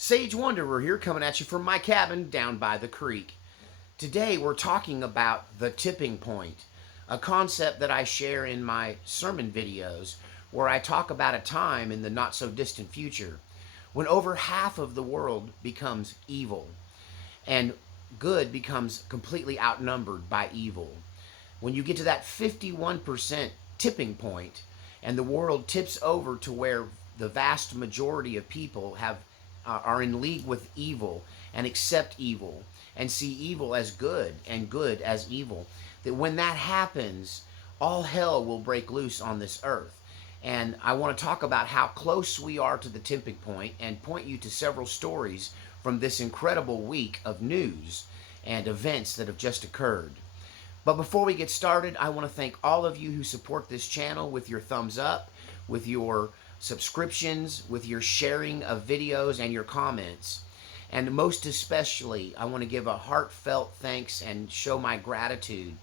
Sage Wanderer here, coming at you from my cabin down by the creek. Today we're talking about the tipping point, a concept that I share in my sermon videos where I talk about a time in the not so distant future when over half of the world becomes evil and good becomes completely outnumbered by evil. When you get to that 51% tipping point and the world tips over to where the vast majority of people are in league with evil and accept evil and see evil as good and good as evil, that when that happens, all hell will break loose on this earth. And I want to talk about how close we are to the tipping point and point you to several stories from this incredible week of news and events that have just occurred. But before we get started, I want to thank all of you who support this channel with your thumbs up, with your subscriptions, with your sharing of videos and your comments. And most especially, I want to give a heartfelt thanks and show my gratitude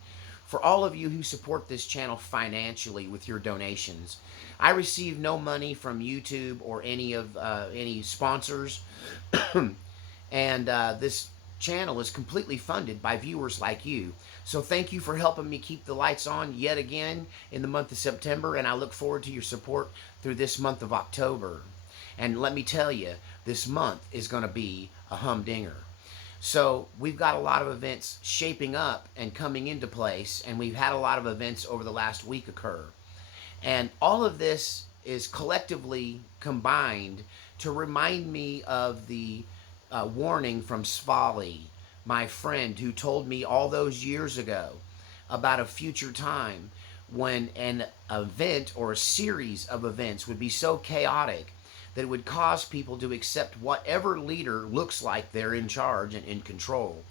for all of you who support this channel financially with your donations. I receive no money from YouTube or any sponsors, and this channel is completely funded by viewers like you. So thank you for helping me keep the lights on yet again in the month of September, and I look forward to your support through this month of October. And let me tell you, this month is going to be a humdinger. So we've got a lot of events shaping up and coming into place, and we've had a lot of events over the last week occur. And all of this is collectively combined to remind me of the warning from Svali, my friend, who told me all those years ago about a future time when an event or a series of events would be so chaotic that it would cause people to accept whatever leader looks like they're in charge and in control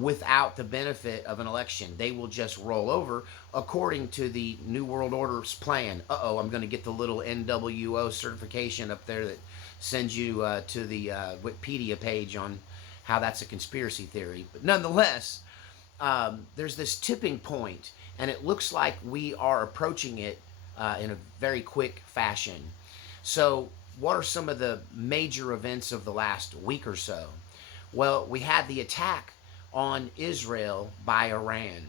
without the benefit of an election. They will just roll over according to the New World Order's plan. I'm going to get the little NWO certification up there that sends you to the Wikipedia page on how that's a conspiracy theory. But nonetheless, there's this tipping point, and it looks like we are approaching it in a very quick fashion. So what are some of the major events of the last week or so? Well, we had the attack on Israel by Iran.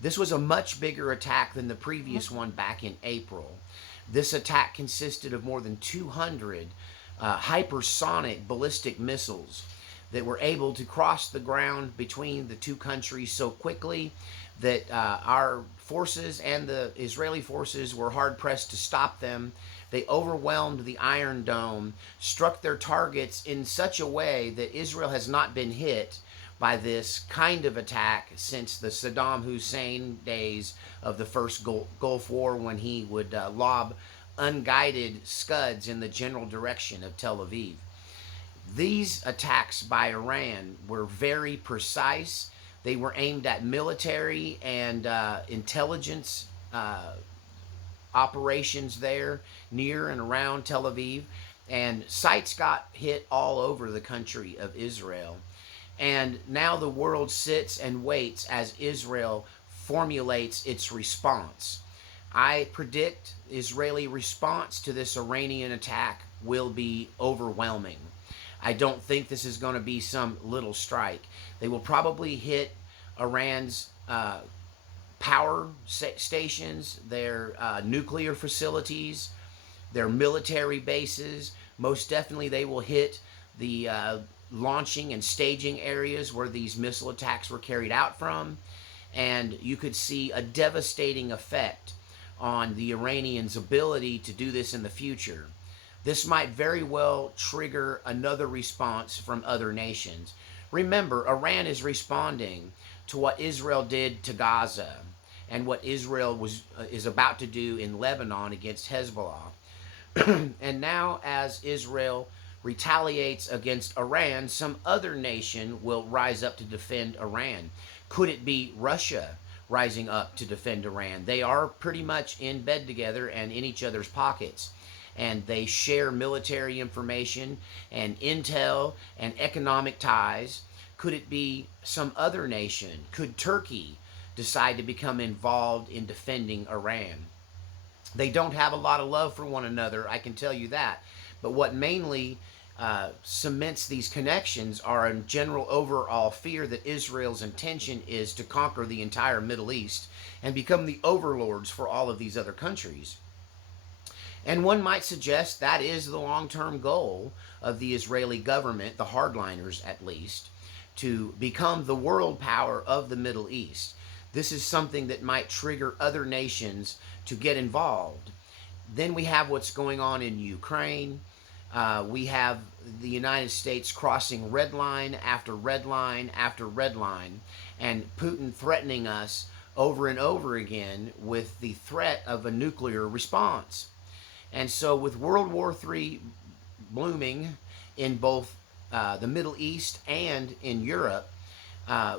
This was a much bigger attack than the previous one back in April. This attack consisted of more than 200 hypersonic ballistic missiles that were able to cross the ground between the two countries so quickly that our forces and the Israeli forces were hard-pressed to stop them. They overwhelmed the Iron Dome, struck their targets in such a way that Israel has not been hit by this kind of attack since the Saddam Hussein days of the first Gulf War, when he would lob unguided scuds in the general direction of Tel Aviv. These attacks by Iran were very precise. They were aimed at military and intelligence operations there near and around Tel Aviv, and sites got hit all over the country of Israel. And now the world sits and waits as Israel formulates its response. I predict Israeli response to this Iranian attack will be overwhelming. I don't think this is going to be some little strike. They will probably hit Iran's power stations, their nuclear facilities, their military bases. Most definitely they will hit the launching and staging areas where these missile attacks were carried out from. And you could see a devastating effect on the Iranians' ability to do this in the future. This might very well trigger another response from other nations. Remember, Iran is responding to what Israel did to Gaza and what Israel is about to do in Lebanon against Hezbollah. And now, as Israel retaliates against Iran, some other nation will rise up to defend Iran. Could it be Russia rising up to defend Iran? They are pretty much in bed together and in each other's pockets, and they share military information and intel and economic ties. Could it be some other nation? Could Turkey decide to become involved in defending Iran? They don't have a lot of love for one another, I can tell you that. But what mainly cements these connections are a general overall fear that Israel's intention is to conquer the entire Middle East and become the overlords for all of these other countries. And one might suggest that is the long term goal of the Israeli government, the hardliners at least, to become the world power of the Middle East. This is something that might trigger other nations to get involved. Then we have what's going on in Ukraine. We have the United States crossing red line after red line after red line, and Putin threatening us over and over again with the threat of a nuclear response. And so, with World War III blooming in both the Middle East and in Europe,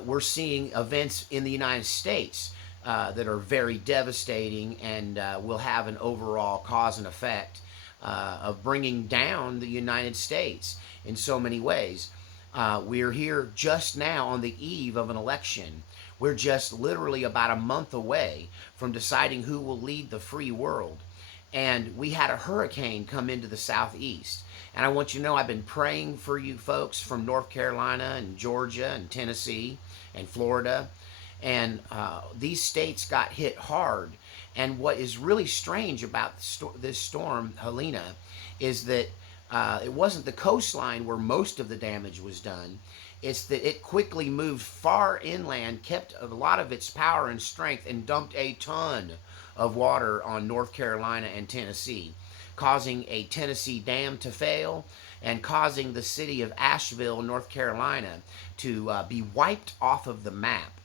we're seeing events in the United States that are very devastating and will have an overall cause and effect of bringing down the United States in so many ways. We're here just now on the eve of an election. We're just literally about a month away from deciding who will lead the free world. And we had a hurricane come into the southeast. And I want you to know I've been praying for you folks from North Carolina and Georgia and Tennessee and Florida. And these states got hit hard. And what is really strange about this storm, Helene, is that it wasn't the coastline where most of the damage was done. It's that it quickly moved far inland, kept a lot of its power and strength, and dumped a ton of water on North Carolina and Tennessee, causing a Tennessee dam to fail and causing the city of Asheville, North Carolina, to be wiped off of the map.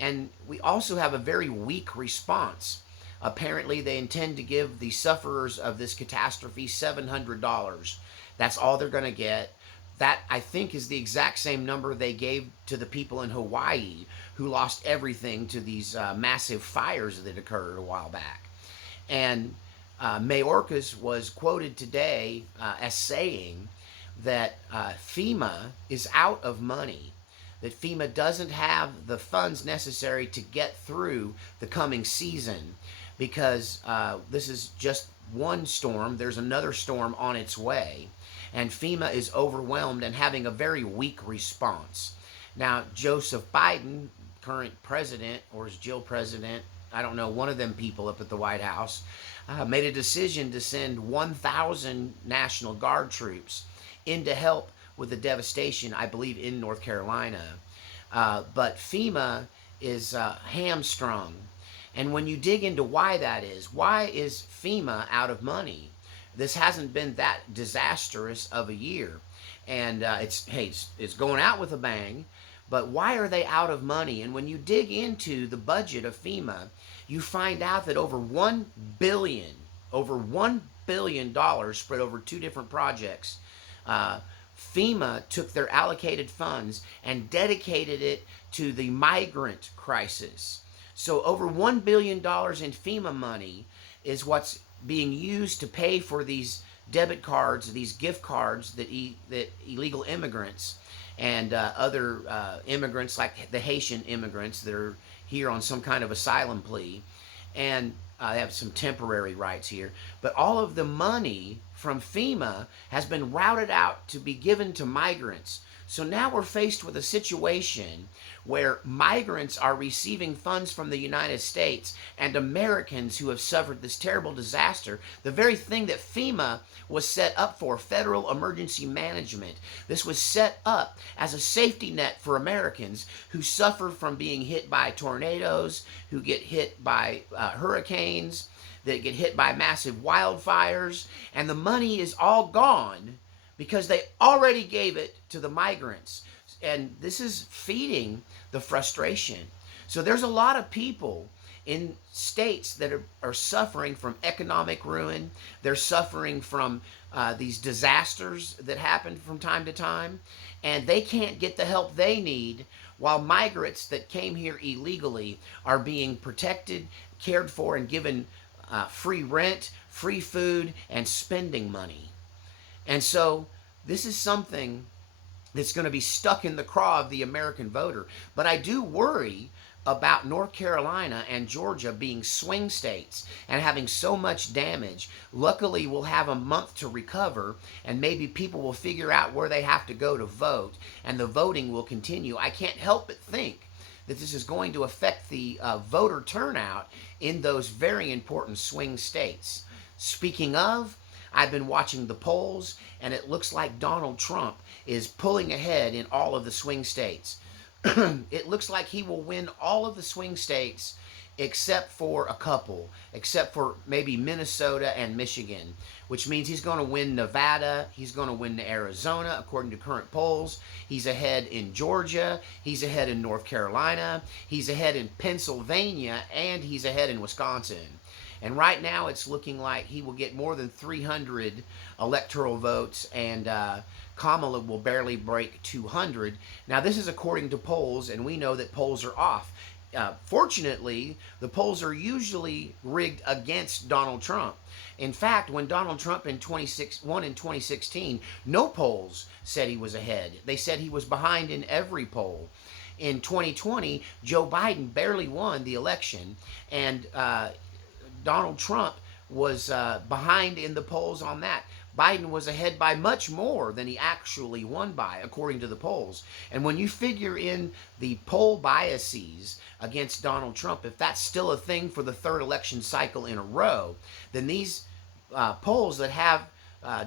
And we also have a very weak response. Apparently, they intend to give the sufferers of this catastrophe $700. That's all they're going to get. That, I think, is the exact same number they gave to the people in Hawaii who lost everything to these massive fires that occurred a while back. And Mayorkas was quoted today as saying that FEMA is out of money, that FEMA doesn't have the funds necessary to get through the coming season because this is just one storm. There's another storm on its way. And FEMA is overwhelmed and having a very weak response. Now, Joseph Biden, current president, or is Jill president, I don't know, one of them people up at the White House, made a decision to send 1,000 National Guard troops in to help with the devastation, I believe, in North Carolina. But FEMA is hamstrung. And when you dig into why that is, why is FEMA out of money? This hasn't been that disastrous of a year. And it's going out with a bang. But why are they out of money? And when you dig into the budget of FEMA, you find out that over $1 billion spread over two different projects, FEMA took their allocated funds and dedicated it to the migrant crisis. So over $1 billion in FEMA money is what's being used to pay for these debit cards, these gift cards that illegal immigrants and other immigrants, like the Haitian immigrants that are here on some kind of asylum plea, and they have some temporary rights here. But all of the money from FEMA has been routed out to be given to migrants. So now we're faced with a situation where migrants are receiving funds from the United States and Americans who have suffered this terrible disaster, the very thing that FEMA was set up for, federal emergency management. This was set up as a safety net for Americans who suffer from being hit by tornadoes, who get hit by hurricanes, that get hit by massive wildfires, and the money is all gone because they already gave it to the migrants. And this is feeding the frustration. So there's a lot of people in states that are suffering from economic ruin. They're suffering from these disasters that happen from time to time. And they can't get the help they need while migrants that came here illegally are being protected, cared for, and given free rent, free food, and spending money. And so this is something that's going to be stuck in the craw of the American voter. But I do worry about North Carolina and Georgia being swing states and having so much damage. Luckily, we'll have a month to recover, and maybe people will figure out where they have to go to vote, and the voting will continue. I can't help but think that this is going to affect the voter turnout in those very important swing states. Speaking of, I've been watching the polls, and it looks like Donald Trump is pulling ahead in all of the swing states. It looks like he will win all of the swing states except for a couple, except for maybe Minnesota and Michigan, which means he's going to win Nevada, he's going to win Arizona, according to current polls. He's ahead in Georgia, he's ahead in North Carolina, he's ahead in Pennsylvania, and he's ahead in Wisconsin. And right now it's looking like he will get more than 300 electoral votes, and Kamala will barely break 200. Now, this is according to polls, and we know that polls are off. Fortunately, the polls are usually rigged against Donald Trump. In fact, when Donald Trump won in 2016, no polls said he was ahead. They said he was behind in every poll. In 2020, Joe Biden barely won the election, and Donald Trump was behind in the polls on that. Biden was ahead by much more than he actually won by, according to the polls. And when you figure in the poll biases against Donald Trump, if that's still a thing for the third election cycle in a row, then these polls that have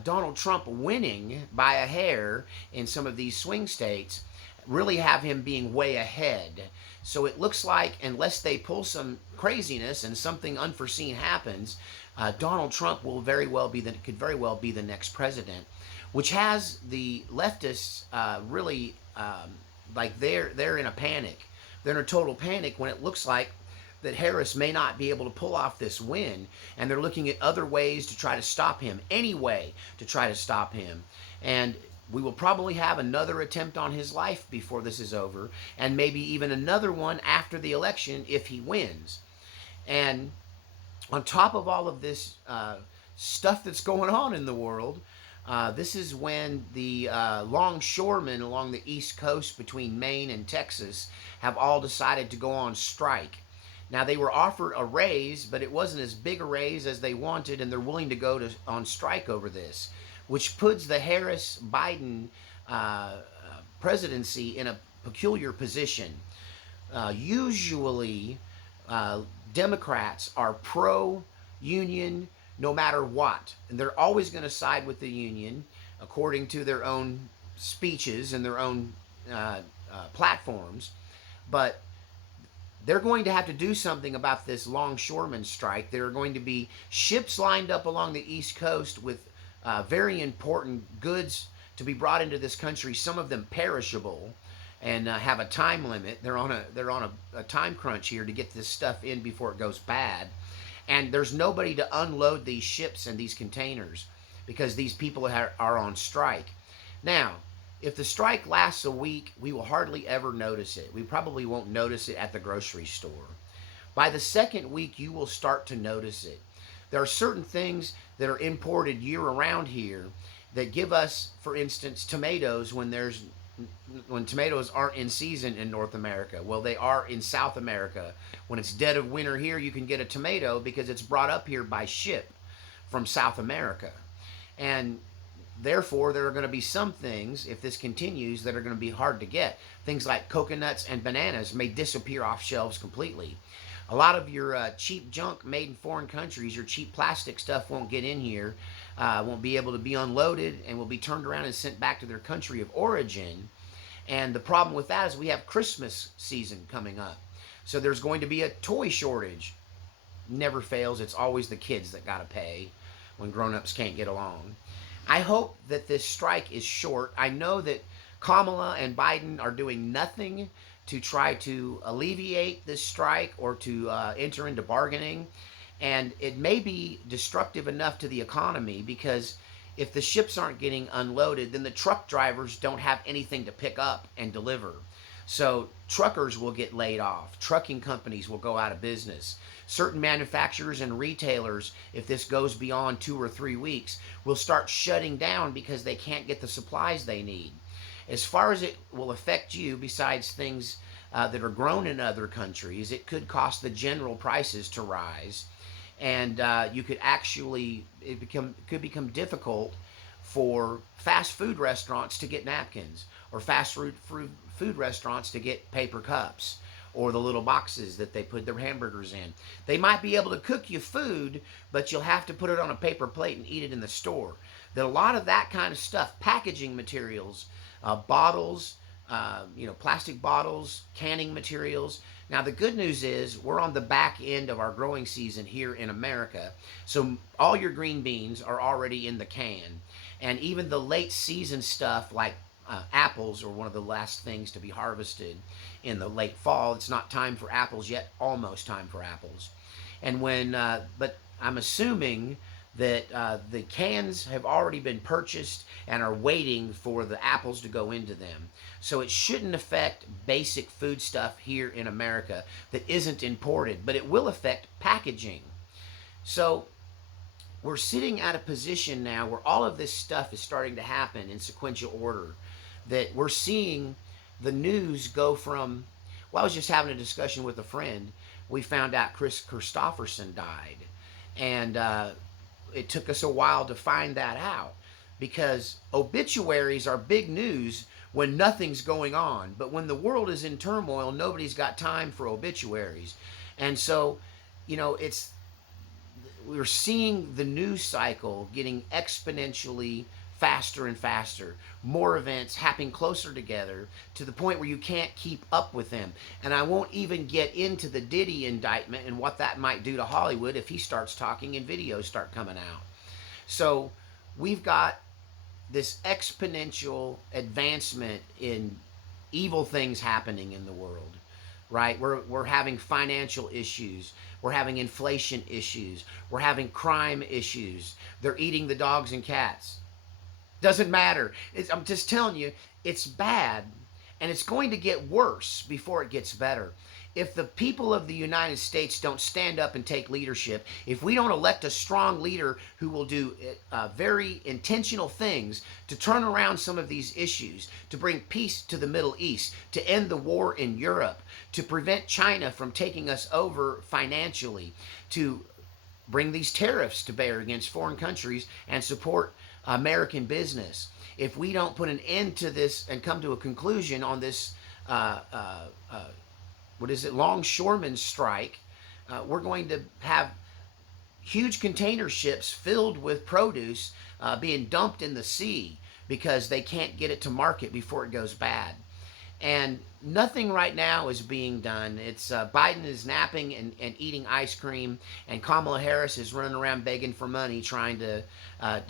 Donald Trump winning by a hair in some of these swing states really have him being way ahead. So it looks like, unless they pull some craziness and something unforeseen happens, Donald Trump could very well be the next president, which has the leftists really like they're in a panic. They're in a total panic when it looks like that Harris may not be able to pull off this win, and they're looking at other ways to try to stop him, any way to try to stop him. And we will probably have another attempt on his life before this is over, and maybe even another one after the election if he wins. And on top of all of this stuff that's going on in the world, this is when the longshoremen along the East Coast between Maine and Texas have all decided to go on strike. Now, they were offered a raise, but it wasn't as big a raise as they wanted, and they're willing to go on strike over this, which puts the Harris-Biden presidency in a peculiar position. Usually, Democrats are pro-union no matter what, and they're always going to side with the union according to their own speeches and their own platforms, but they're going to have to do something about this longshoreman strike. There are going to be ships lined up along the East Coast with very important goods to be brought into this country, some of them perishable, and have a time limit. They're on a time crunch here to get this stuff in before it goes bad. And there's nobody to unload these ships and these containers because these people are on strike. Now, if the strike lasts a week, we will hardly ever notice it. We probably won't notice it at the grocery store. By the second week, you will start to notice it. There are certain things that are imported year-round here that give us, for instance, tomatoes when tomatoes aren't in season in North America. Well, they are in South America. When it's dead of winter here, you can get a tomato because it's brought up here by ship from South America. And therefore, there are going to be some things, if this continues, that are going to be hard to get. Things like coconuts and bananas may disappear off shelves completely. A lot of your cheap junk made in foreign countries, your cheap plastic stuff won't get in here, won't be able to be unloaded, and will be turned around and sent back to their country of origin. And the problem with that is we have Christmas season coming up. So there's going to be a toy shortage. Never fails. It's always the kids that got to pay when grown-ups can't get along. I hope that this strike is short. I know that Kamala and Biden are doing nothing to try to alleviate this strike or to enter into bargaining. And it may be destructive enough to the economy because if the ships aren't getting unloaded, then the truck drivers don't have anything to pick up and deliver. So truckers will get laid off. Trucking companies will go out of business. Certain manufacturers and retailers, if this goes beyond 2 or 3 weeks, will start shutting down because they can't get the supplies they need. As far as it will affect you, besides things that are grown in other countries, it could cause the general prices to rise, and you could actually could become difficult for fast food restaurants to get napkins, or food restaurants to get paper cups, or the little boxes that they put their hamburgers in. They might be able to cook you food, but you'll have to put it on a paper plate and eat it in the store. That a lot of that kind of stuff, packaging materials, bottles, plastic bottles, canning materials. Now, the good news is we're on the back end of our growing season here in America. So all your green beans are already in the can. And even the late season stuff like apples are one of the last things to be harvested in the late fall. It's not time for apples yet, almost time for apples. And but I'm assuming that the cans have already been purchased and are waiting for the apples to go into them. So it shouldn't affect basic food stuff here in America that isn't imported, but it will affect packaging. So we're sitting at a position now where all of this stuff is starting to happen in sequential order, that we're seeing the news go from, well, I was just having a discussion with a friend. We found out Chris Christopherson died. And it took us a while to find that out, because obituaries are big news when nothing's going on. But when the world is in turmoil, nobody's got time for obituaries. And so, we're seeing the news cycle getting exponentially faster and faster. More events happening closer together to the point where you can't keep up with them. And I won't even get into the Diddy indictment and what that might do to Hollywood if he starts talking and videos start coming out. So we've got this exponential advancement in evil things happening in the world, right? We're having financial issues. We're having inflation issues. We're having crime issues. They're eating the dogs and cats. Doesn't matter. I'm just telling you, it's bad, and it's going to get worse before it gets better. If the people of the United States don't stand up and take leadership, if we don't elect a strong leader who will do very intentional things to turn around some of these issues, to bring peace to the Middle East, to end the war in Europe, to prevent China from taking us over financially, to bring these tariffs to bear against foreign countries and support American business. If we don't put an end to this and come to a conclusion on this, Longshoremen strike, we're going to have huge container ships filled with produce being dumped in the sea because they can't get it to market before it goes bad. And nothing right now is being done. It's Biden is napping and eating ice cream, and Kamala Harris is running around begging for money, trying to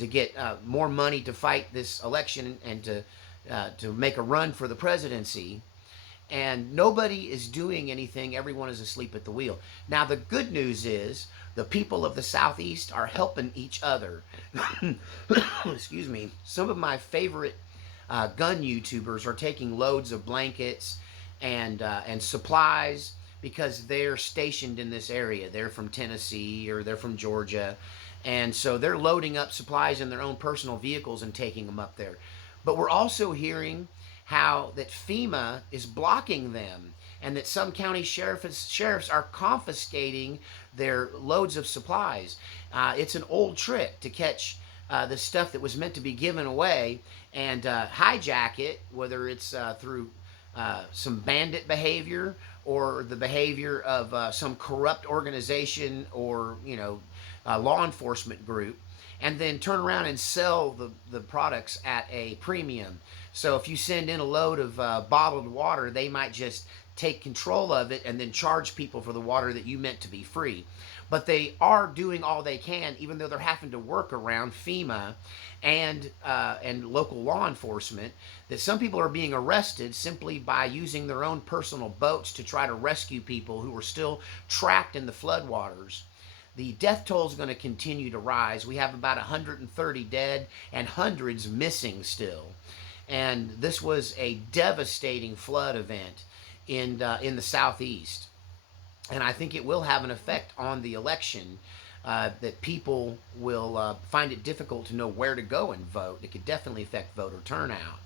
get more money to fight this election and to make a run for the presidency. And nobody is doing anything. Everyone is asleep at the wheel. Now, the good news is the people of the Southeast are helping each other. Excuse me. Some of my favorite gun YouTubers are taking loads of blankets and supplies because they're stationed in this area. They're from Tennessee or they're from Georgia, and so they're loading up supplies in their own personal vehicles and taking them up there. But we're also hearing how that FEMA is blocking them, and that some county sheriffs are confiscating their loads of supplies. It's an old trick to catch the stuff that was meant to be given away and hijack it, whether it's through some bandit behavior or the behavior of some corrupt organization or law enforcement group, and then turn around and sell the products at a premium. So if you send in a load of bottled water, they might just take control of it and then charge people for the water that you meant to be free. But they are doing all they can, even though they're having to work around FEMA and local law enforcement, that some people are being arrested simply by using their own personal boats to try to rescue people who are still trapped in the floodwaters. The death toll is going to continue to rise. We have about 130 dead and hundreds missing still. And this was a devastating flood event in the Southeast. And I think it will have an effect on the election, that people will find it difficult to know where to go and vote. It could definitely affect voter turnout.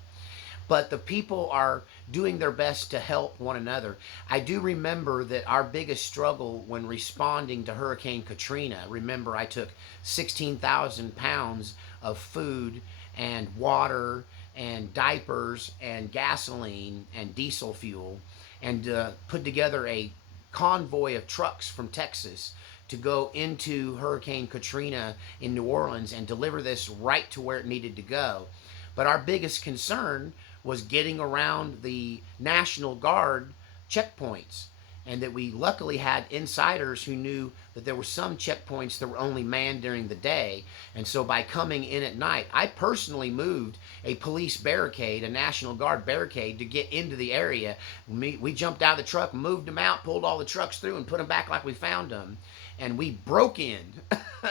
but the people are doing their best to help one another. I do remember that our biggest struggle when responding to Hurricane Katrina, remember I took 16,000 pounds of food and water and diapers and gasoline and diesel fuel and put together a convoy of trucks from Texas to go into Hurricane Katrina in New Orleans and deliver this right to where it needed to go. But our biggest concern was getting around the National Guard checkpoints, and that we luckily had insiders who knew that there were some checkpoints that were only manned during the day. And so by coming in at night, I personally moved a police barricade, a National Guard barricade, to get into the area. We jumped out of the truck, moved them out, pulled all the trucks through, and put them back like we found them. And we broke in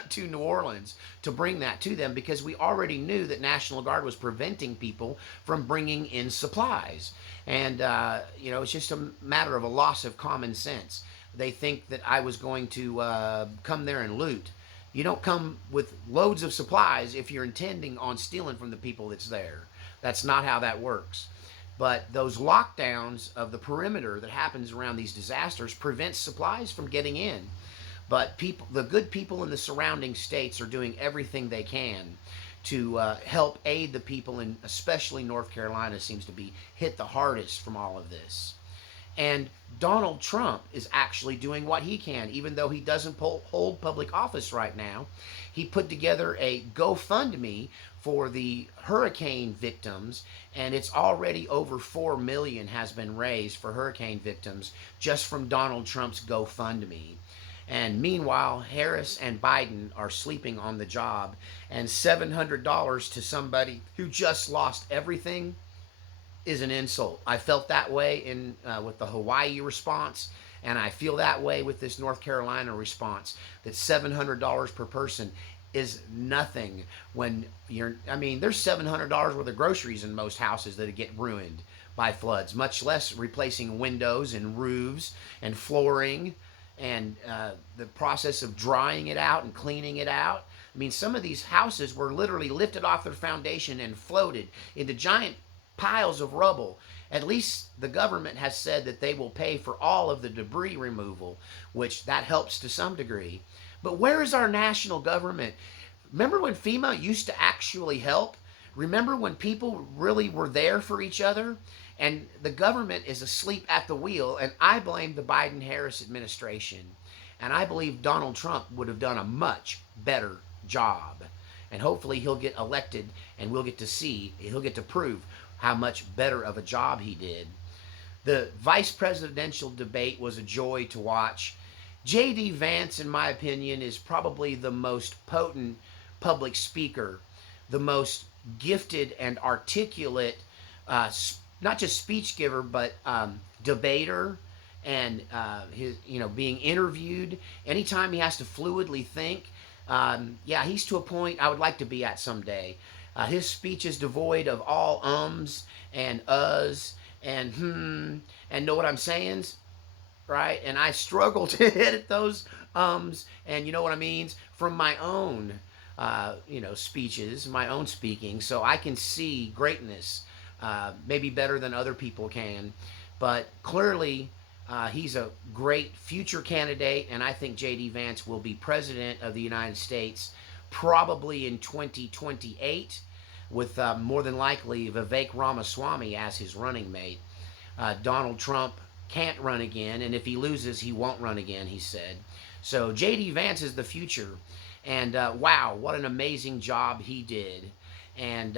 to New Orleans to bring that to them, because we already knew that National Guard was preventing people from bringing in supplies. And, it's just a matter of a loss of common sense. They think that I was going to come there and loot. You don't come with loads of supplies if you're intending on stealing from the people that's there. That's not how that works. But those lockdowns of the perimeter that happens around these disasters prevents supplies from getting in. But the good people in the surrounding states are doing everything they can to help aid the people, and especially North Carolina seems to be hit the hardest from all of this. And Donald Trump is actually doing what he can, even though he doesn't hold public office right now. He put together a GoFundMe for the hurricane victims, and it's already over $4 million has been raised for hurricane victims just from Donald Trump's GoFundMe. And meanwhile, Harris and Biden are sleeping on the job. And $700 to somebody who just lost everything is an insult. I felt that way with the Hawaii response, and I feel that way with this North Carolina response, that $700 per person is nothing when there's $700 worth of groceries in most houses that get ruined by floods, much less replacing windows and roofs and flooring and the process of drying it out and cleaning it out. I mean, some of these houses were literally lifted off their foundation and floated into giant piles of rubble. At least the government has said that they will pay for all of the debris removal, which that helps to some degree. But where is our national government? Remember when FEMA used to actually help? Remember when people really were there for each other? And the government is asleep at the wheel, and I blame the Biden-Harris administration. And I believe Donald Trump would have done a much better job. And hopefully he'll get elected, and he'll get to prove how much better of a job he did. The vice presidential debate was a joy to watch. J.D. Vance, in my opinion, is probably the most potent public speaker, the most gifted and articulate not just speech giver, but debater, and being interviewed. Anytime he has to fluidly think, he's to a point I would like to be at someday. His speech is devoid of all ums and uhs and and know what I'm saying, right? And I struggle to hit those ums and you know what I mean from my own speeches, my own speaking, so I can see greatness. Maybe better than other people can, but clearly he's a great future candidate, and I think J.D. Vance will be president of the United States probably in 2028, with more than likely Vivek Ramaswamy as his running mate. Donald Trump can't run again, and if he loses, he won't run again, he said. So J.D. Vance is the future, and wow, what an amazing job he did, and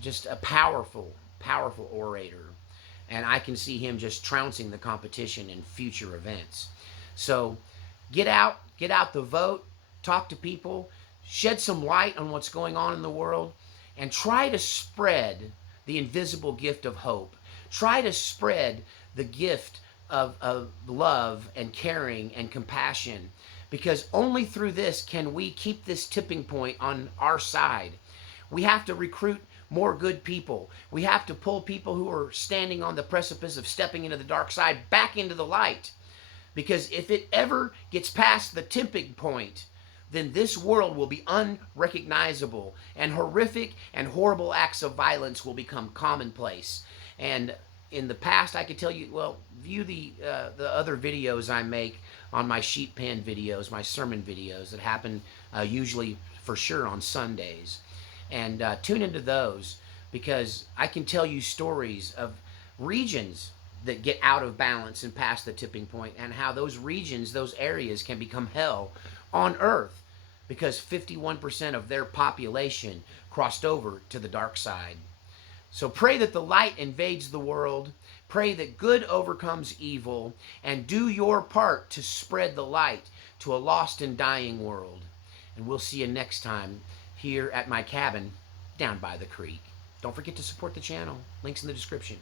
just a powerful orator. And I can see him just trouncing the competition in future events. So get out the vote, talk to people, shed some light on what's going on in the world, and try to spread the invisible gift of hope. Try to spread the gift of love and caring and compassion, because only through this can we keep this tipping point on our side. We have to recruit more good people. We have to pull people who are standing on the precipice of stepping into the dark side back into the light. Because if it ever gets past the tipping point, then this world will be unrecognizable, and horrific and horrible acts of violence will become commonplace. And in the past, I could tell you, well, view the other videos I make on my sheep pen videos, my sermon videos that happen usually for sure on Sundays. And tune into those, because I can tell you stories of regions that get out of balance and past the tipping point, and how those regions, those areas can become hell on earth because 51% of their population crossed over to the dark side. So pray that the light invades the world. Pray that good overcomes evil, and do your part to spread the light to a lost and dying world. And we'll see you next time here at my cabin down by the creek. Don't forget to support the channel. Links in the description.